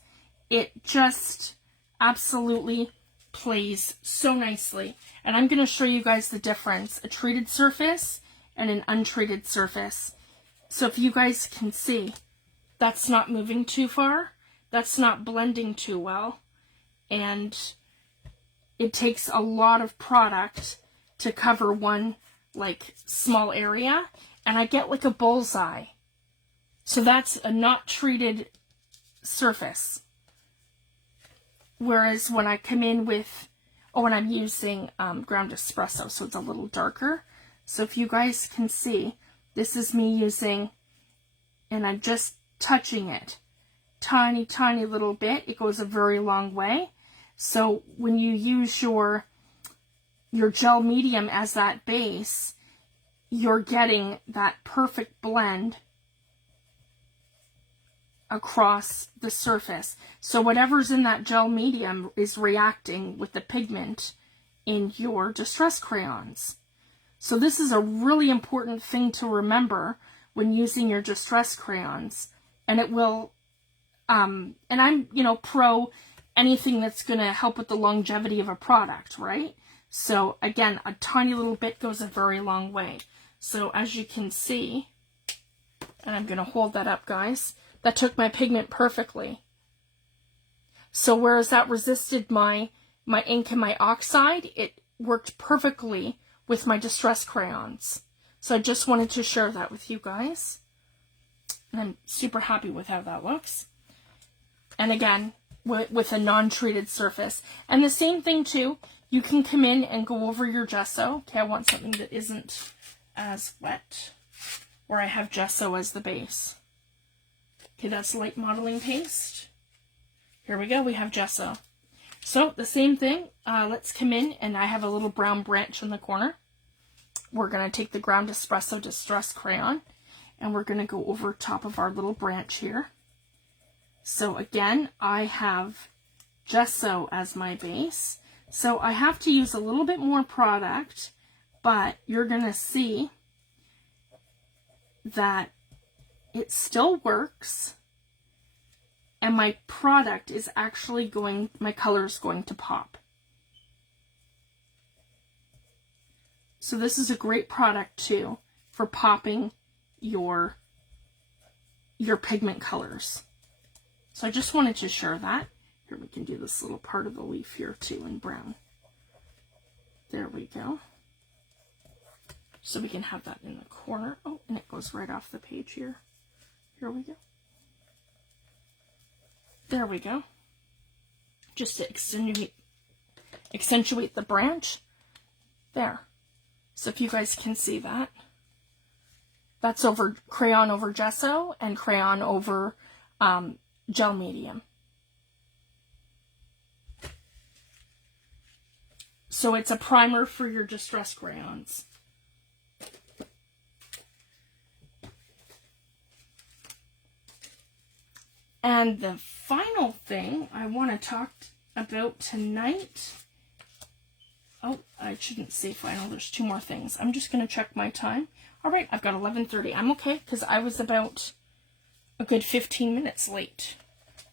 it just absolutely plays so nicely. And I'm going to show you guys the difference, a treated surface and an untreated surface. So if you guys can see, that's not moving too far, that's not blending too well, and it takes a lot of product to cover one like small area, and I get like a bullseye. So that's a not treated surface. Whereas when I come in with, when I'm using ground espresso, so it's a little darker. So if you guys can see, this is me using, and I'm just touching it. Tiny, tiny little bit. It goes a very long way. So when you use your gel medium as that base, you're getting that perfect blend across the surface. So whatever's in that gel medium is reacting with the pigment in your distress crayons. So this is a really important thing to remember when using your distress crayons. And it will, and I'm, pro anything that's going to help with the longevity of a product, right? So again, a tiny little bit goes a very long way. So as you can see, and I'm going to hold that up, guys, that took my pigment perfectly. So whereas that resisted my ink and my oxide, it worked perfectly with my distress crayons. So I just wanted to share that with you guys. And I'm super happy with how that looks. And again, with a non-treated surface. And the same thing too, you can come in and go over your gesso. Okay, I want something that isn't as wet, where I have gesso as the base. Okay, that's light modeling paste. Here we go, we have gesso. So the same thing, let's come in, and I have a little brown branch in the corner. We're going to take the ground espresso distress crayon, and we're going to go over top of our little branch here. So again, I have gesso as my base. So I have to use a little bit more product, but you're going to see that it still works, and my product is actually my color is going to pop. So this is a great product too for popping your pigment colors. So I just wanted to share that. Here, we can do this little part of the leaf here too in brown. There we go. So we can have that in the corner. Oh, and it goes right off the page here. Here we go. There we go. Just to accentuate the branch. There. So if you guys can see that. That's over crayon over gesso and crayon over gel medium. So it's a primer for your distress crayons. And the final thing I want to talk about tonight. Oh, I shouldn't say final. There's 2 more things. I'm just going to check my time. All right, I've got 11:30. I'm okay because I was about a good 15 minutes late.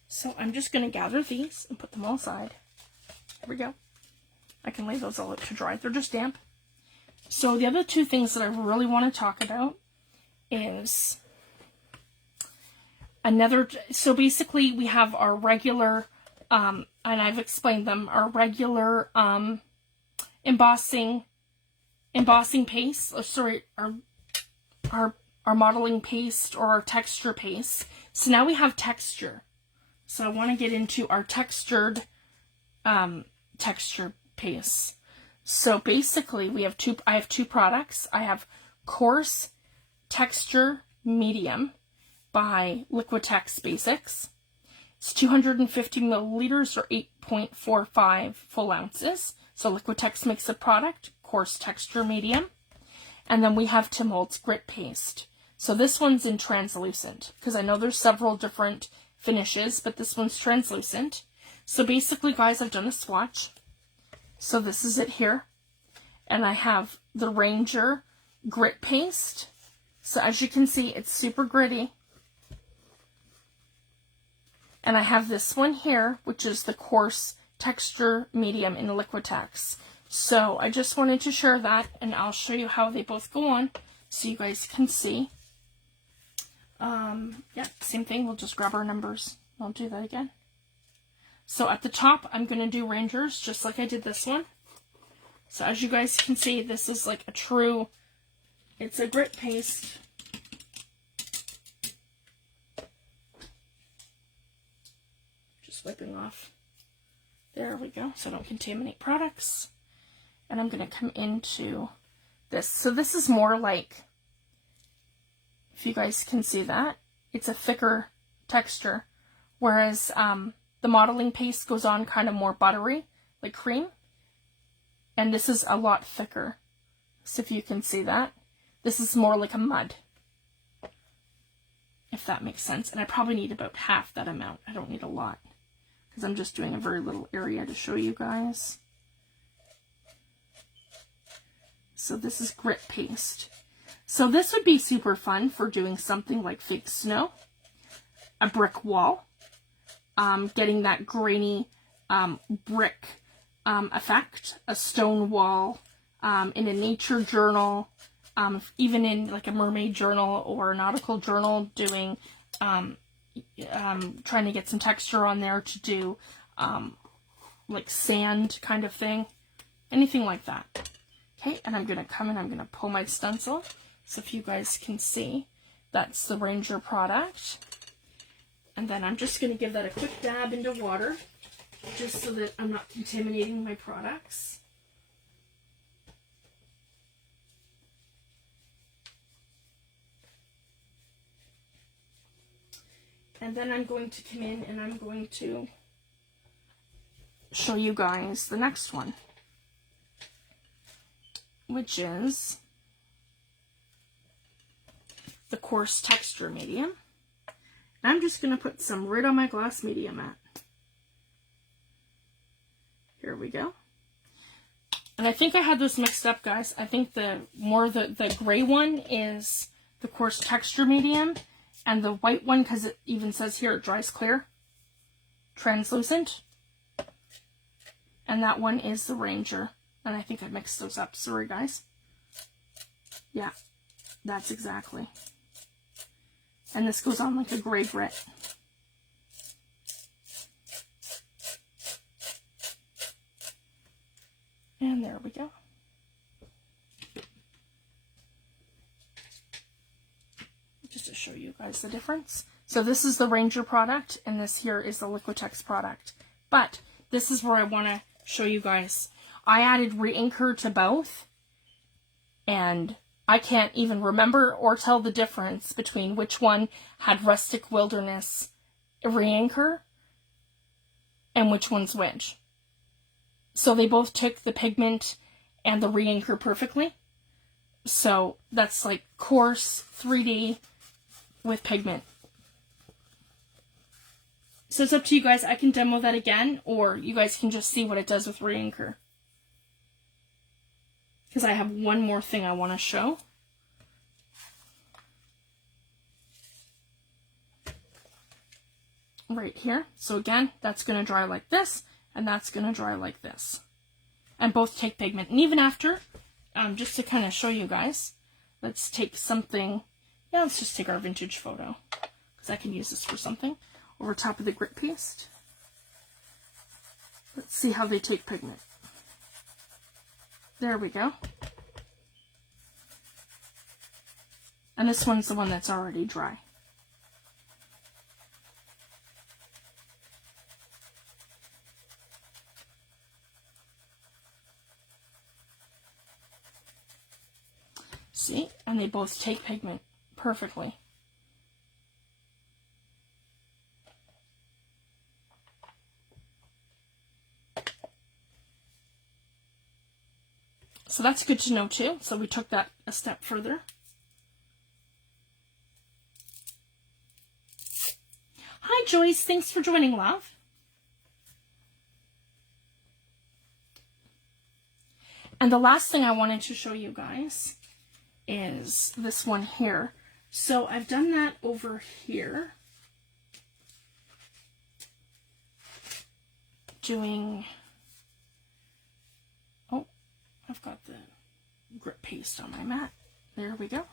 So I'm just going to gather these and put them all aside. There we go. I can lay those all out to dry. They're just damp. So the other 2 things that I really want to talk about is so basically we have our regular, and I've explained them, our regular embossing paste, our modeling paste or our texture paste. So now we have texture. So I want to get into our textured texture paste. So basically I have 2 products. I have Coarse Texture Medium by Liquitex Basics. It's 250 milliliters or 8.45 full ounces. So Liquitex makes a product, Coarse Texture Medium. And then we have Tim Holtz Grit Paste. So this one's in translucent, because I know there's several different finishes, but this one's translucent. So basically, guys, I've done a swatch. So this is it here. And I have the Ranger Grit Paste. So as you can see, it's super gritty. And I have this one here, which is the Coarse Texture Medium in Liquitex. So I just wanted to share that, and I'll show you how they both go on so you guys can see. Yeah, same thing. We'll just grab our numbers. I'll do that again. So at the top, I'm going to do Rangers just like I did this one. So as you guys can see, this is like a true, it's a grit paste. Just wiping off. There we go, so I don't contaminate products. And I'm going to come into this. So this is more like, if you guys can see that, it's a thicker texture. Whereas the modeling paste goes on kind of more buttery, like cream. And this is a lot thicker. So if you can see that, this is more like a mud. If that makes sense. And I probably need about half that amount. I don't need a lot, because I'm just doing a very little area to show you guys. So this is grit paste. So this would be super fun for doing something like fake snow, a brick wall, getting that grainy brick effect, a stone wall, in a nature journal, even in like a mermaid journal or a nautical journal, doing trying to get some texture on there to do like sand kind of thing, anything like that. Okay, and I'm going to come and I'm going to pull my stencil. So if you guys can see, that's the Ranger product. And then I'm just going to give that a quick dab into water, just so that I'm not contaminating my products. And then I'm going to come in and I'm going to show you guys the next one, which is the Coarse Texture Medium. And I'm just going to put some right on my gloss media mat. Here we go. And I think I had this mixed up, guys. I think the gray one is the Coarse Texture Medium, and the white one, because it even says here it dries clear, translucent. And that one is the Ranger. And I think I mixed those up. Sorry, guys. Yeah, that's exactly. And this goes on like a gray grit. And there we go. Just to show you guys the difference. So this is the Ranger product, and this here is the Liquitex product. But this is where I want to show you guys. I added reinker to both, and I can't even remember or tell the difference between which one had Rustic Wilderness reinker and which one's which. So they both took the pigment and the reinker perfectly. So that's like Coarse 3D with pigment. So it's up to you guys. I can demo that again, or you guys can just see what it does with reinker. Because I have one more thing I want to show. Right here. So again, that's going to dry like this, and that's going to dry like this. And both take pigment. And even after, just to kind of show you guys, let's take something, yeah, let's just take our vintage photo, because I can use this for something, over top of the grit paste. Let's see how they take pigment. There we go. And this one's the one that's already dry. See? And they both take pigment perfectly. So that's good to know too. So we took that a step further. Hi Joyce, thanks for joining, love. And the last thing I wanted to show you guys is this one here. So I've done that over here. Doing, oh, I've got the grit paste on my mat. There we go.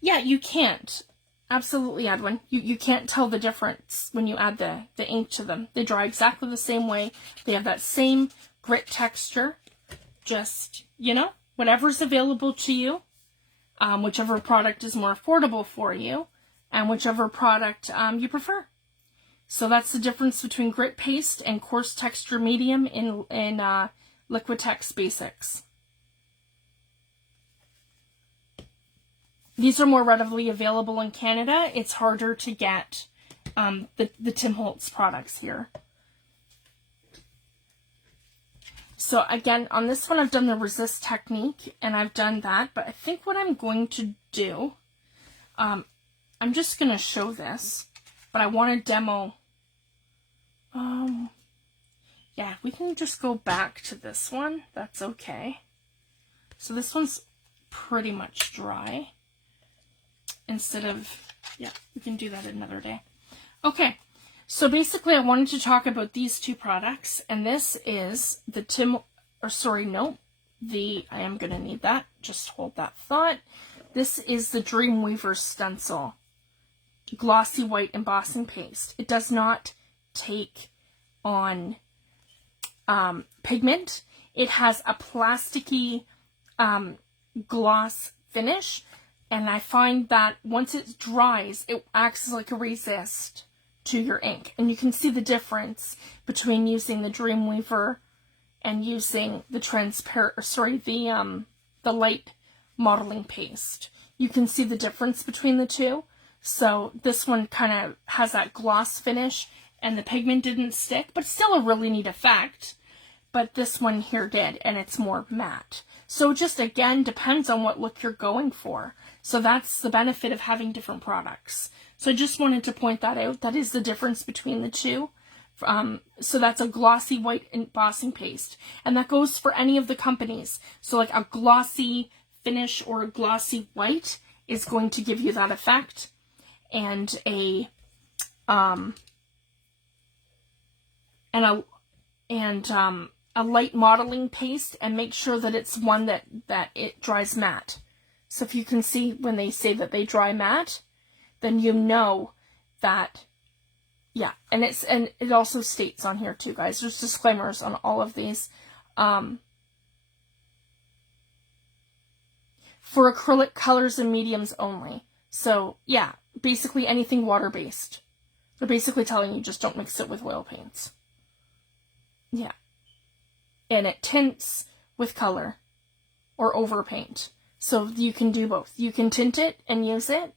Yeah, you can't. Absolutely, Edwin. You can't tell the difference when you add the ink to them. They dry exactly the same way. They have that same grit texture. Just, you know, whatever's available to you. Whichever product is more affordable for you. And whichever product you prefer. So that's the difference between grit paste and coarse texture medium in Liquitex Basics. These are more readily available in Canada. It's harder to get the Tim Holtz products here. So again, on this one I've done the resist technique, and I've done that, but I think what I'm going to do, I'm just going to show this, but I want to demo, yeah, we can just go back to this one. That's okay. So this one's pretty much dry. Instead of, yeah, we can do that another day. Okay, so basically I wanted to talk about these two products, and this is the I am going to need that, just hold that thought. This is the Dreamweaver Stencil Glossy White Embossing Paste. It does not take on pigment. It has a plasticky gloss finish. And I find that once it dries, it acts like a resist to your ink. And you can see the difference between using the Dreamweaver and using the the light modeling paste. You can see the difference between the two. So this one kind of has that gloss finish and the pigment didn't stick, but still a really neat effect. But this one here did, and it's more matte. So it just, again, depends on what look you're going for. So that's the benefit of having different products. So I just wanted to point that out. That is the difference between the two. So that's a glossy white embossing paste. And that goes for any of the companies. So like a glossy finish or a glossy white is going to give you that effect. And a light modeling paste, and make sure that it's one that it dries matte. So if you can see when they say that they dry matte, then you know that, yeah. And it also states on here too, guys. There's disclaimers on all of these. for acrylic colors and mediums only. So yeah, basically anything water-based. They're basically telling you just don't mix it with oil paints. Yeah. And it tints with color or overpaint. So you can do both. You can tint it and use it,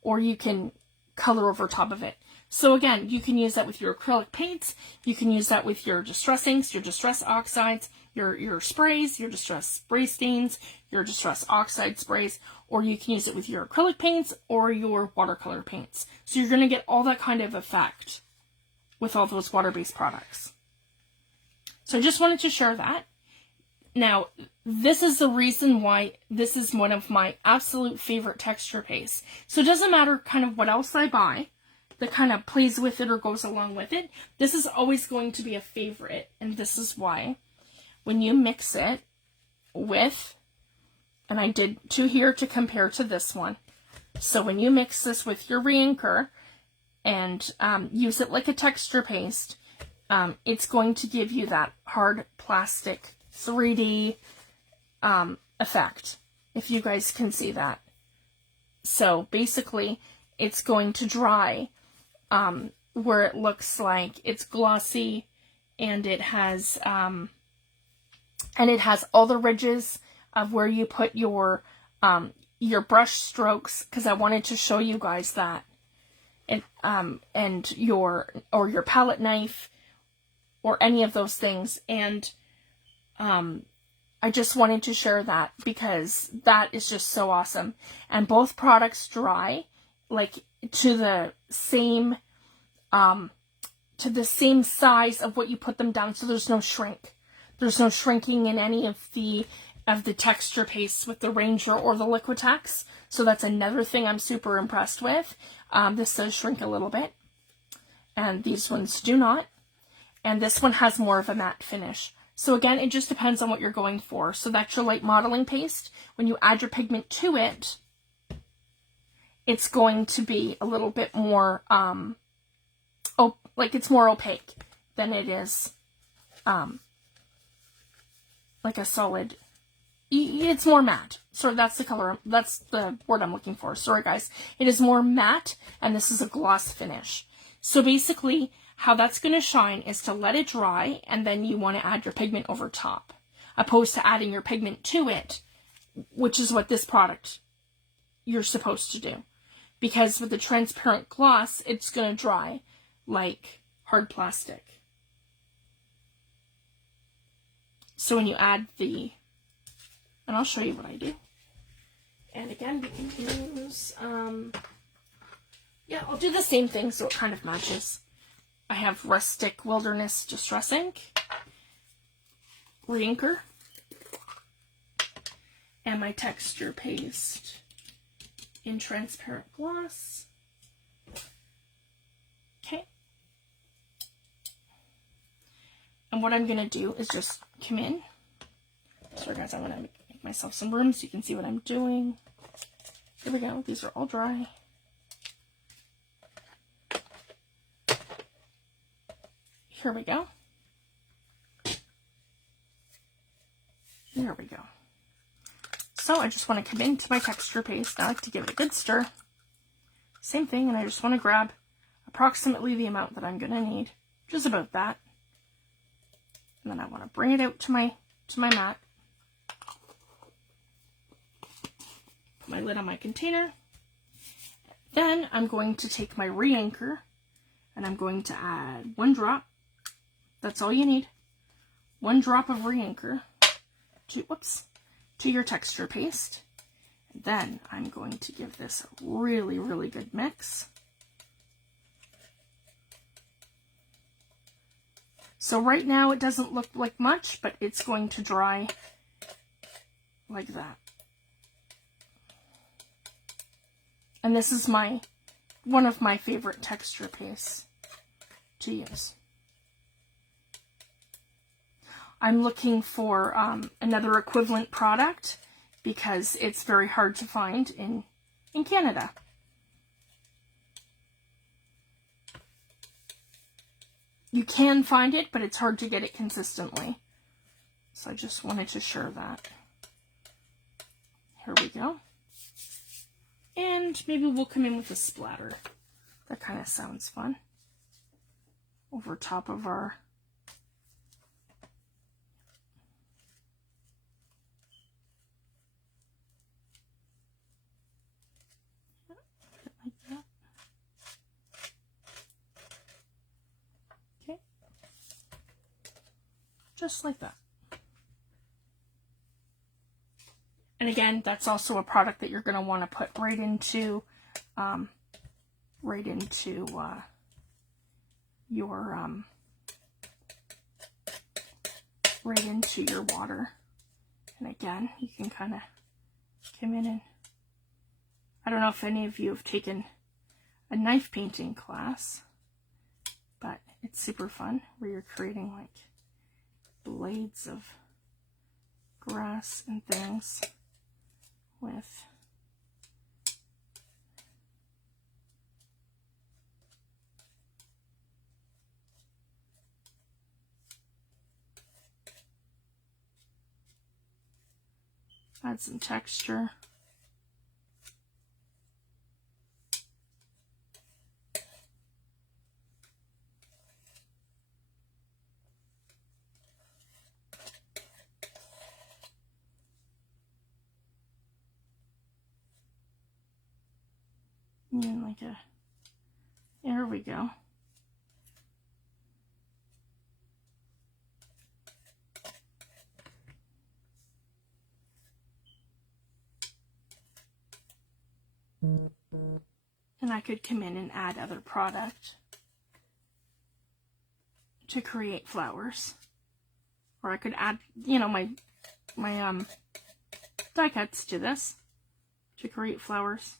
or you can color over top of it. So again, you can use that with your acrylic paints. You can use that with your distress inks, your distress oxides, your sprays, your distress spray stains, your distress oxide sprays, or you can use it with your acrylic paints or your watercolor paints. So you're going to get all that kind of effect with all those water-based products. So I just wanted to share that. Now, this is the reason why this is one of my absolute favorite texture pastes. So it doesn't matter kind of what else I buy that kind of plays with it or goes along with it. This is always going to be a favorite, and this is why. When you mix it with, and I did two here to compare to this one. So when you mix this with your re-inker and use it like a texture paste, it's going to give you that hard plastic 3D effect, if you guys can see that. So basically, it's going to dry where it looks like it's glossy, and it has all the ridges of where you put your brush strokes, because I wanted to show you guys that, and your palette knife or any of those things. And I just wanted to share that because that is just so awesome. And both products dry like to the same size of what you put them down, so there's no shrink. There's no shrinking in any of the texture pastes with the Ranger or the Liquitex. So that's another thing I'm super impressed with. This does shrink a little bit, and these ones do not. And this one has more of a matte finish. So again, it just depends on what you're going for. So that's your light modeling paste. When you add your pigment to it, it's going to be a little bit more, like it's more opaque than it is, like a solid, it's more matte. So that's the color, that's the word I'm looking for. Sorry guys. It is more matte, and this is a gloss finish. So basically, how that's going to shine is to let it dry, and then you want to add your pigment over top, opposed to adding your pigment to it, which is what this product you're supposed to do. Because with the transparent gloss, it's going to dry like hard plastic. So when you add and I'll show you what I do. And again, we can use, yeah, I'll do the same thing so it kind of matches. I have Rustic Wilderness Distress Ink, re-inker, and my texture paste in transparent gloss. Okay. And what I'm going to do is just come in. Sorry guys, I'm going to make myself some room so you can see what I'm doing. Here we go. These are all dry. Here we go. There we go. So I just want to come into my texture paste. I like to give it a good stir. Same thing, and I just want to grab approximately the amount that I'm going to need. Just about that. And then I want to bring it out to my mat. Put my lid on my container. Then I'm going to take my re-inker, and I'm going to add 1 drop. That's all you need. 1 drop of re-inker to your texture paste. And then I'm going to give this a really, really good mix. So right now it doesn't look like much, but it's going to dry like that. And this is one of my favorite texture pastes to use. I'm looking for another equivalent product because it's very hard to find in Canada. You can find it, but it's hard to get it consistently. So I just wanted to share that. Here we go. And maybe we'll come in with a splatter. That kind of sounds fun. Over top of our like that. Okay. Just like that. And again, that's also a product that you're going to want to put right into your water. And again, you can kind of come in and, I don't know if any of you have taken a knife painting class, but it's super fun where you're creating like blades of grass and things with add some texture. And like a, there we go. And I could come in and add other product to create flowers. Or I could add, you know, my die cuts to this to create flowers.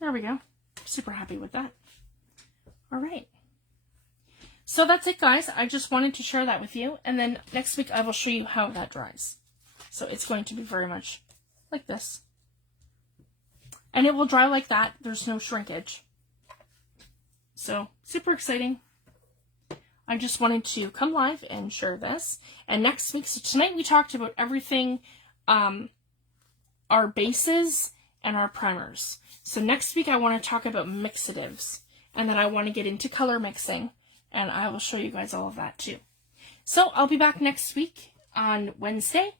There we go. Super happy with that. All right. So that's it, guys. I just wanted to share that with you. And then next week I will show you how that dries. So it's going to be very much like this. And it will dry like that. There's no shrinkage. So super exciting. I just wanted to come live and share this. And next week, so tonight we talked about everything, our bases and our primers. So next week I want to talk about mixatives. And then I want to get into color mixing. And I will show you guys all of that too. So I'll be back next week on Wednesday.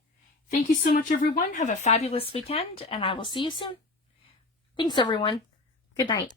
Thank you so much, everyone. Have a fabulous weekend. And I will see you soon. Thanks, everyone. Good night.